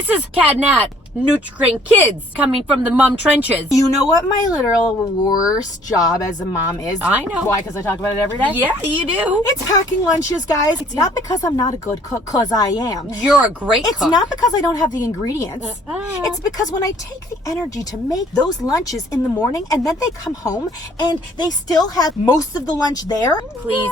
This is Cadnat, Nutrigrain Kids, coming from the mom trenches. You know what my literal worst job as a mom is? I know. Why? Because I talk about it every day? Yeah, you do. It's packing lunches, guys. It's not because I'm not a good cook, because I am. You're a great It's cook. not because I don't have the ingredients. It's because when I take the energy to make those lunches in the morning and then they come home and they still have most of the lunch there. Please.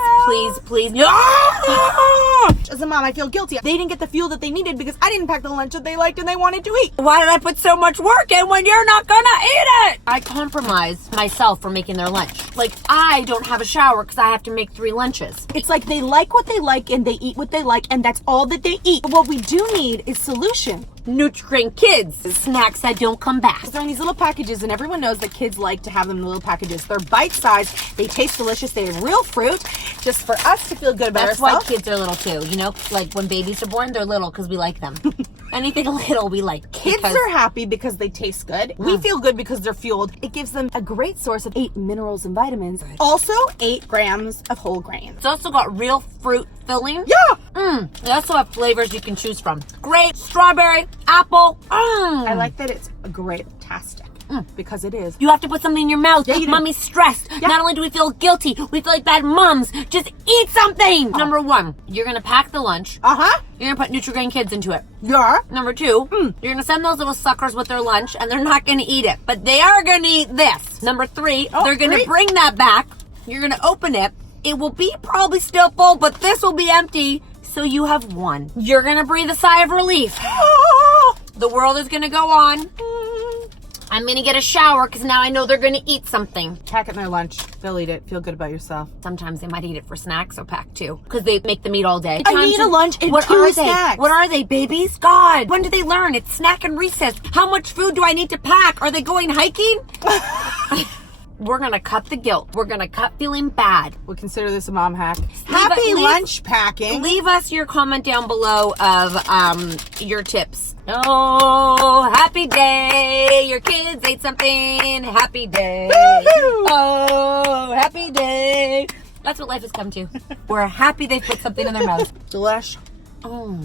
As a mom, I feel guilty. They didn't get the fuel that they needed because I didn't pack the lunch that they liked and they wanted to eat. Why did I put so much work in when you're not gonna eat it? I compromise myself for making their lunch. Like, I don't have a shower because I have to make 3 lunches. It's like they like what they like and they eat what they like and that's all that they eat. What we do need is solution. Nutrigrain Kids, snacks that don't come back. They're in these little packages and everyone knows that kids like to have them in little packages. They're bite-sized, they taste delicious, they have real fruit, just for us to feel good about That's why ourselves. kids are little too, you know? Like when babies are born, they're little because we like them. Anything little we like. Kids are happy because they taste good. We feel good because they're fueled. It gives them a great source of 8 minerals and vitamins. Also, 8 grams of whole grains. It's also got real fruit filling. Yeah! They also have flavors you can choose from. Grape, strawberry, apple. I like that it's grape-tastic because it is. You have to put something in your mouth. Yeah, you do. Mommy's stressed. Yeah. Not only do we feel guilty, we feel like bad moms. Just eat something. Number 1, you're going to pack the lunch. Uh-huh. You're going to put Nutrigrain Kids into it. Yeah. Number 2, you're going to send those little suckers with their lunch, and they're not going to eat it. But they are going to eat this. Number 3, they're going to great. bring that back. You're going to open it. It will be probably still full, but this will be empty. So you have 1. You're going to breathe a sigh of relief. The world is going to go on. I'm going to get a shower because now I know they're going to eat something. Pack it in their lunch. They'll eat it. Feel good about yourself. Sometimes they might eat it for snacks, so pack 2. Because they make them eat all day. I need a lunch and what 2 are snacks. They? What are they, babies? God, when do they learn? It's snack and recess. How much food do I need to pack? Are they going hiking? We're going to cut the guilt. We're going to cut feeling bad. We'll consider this a mom hack. Happy lunch packing. Leave us your comment down below of your tips. Oh, happy day. Your kids ate something. Happy day. Woo-hoo. Oh, happy day. That's what life has come to. We're happy they put something in their mouth. Delish. Oh.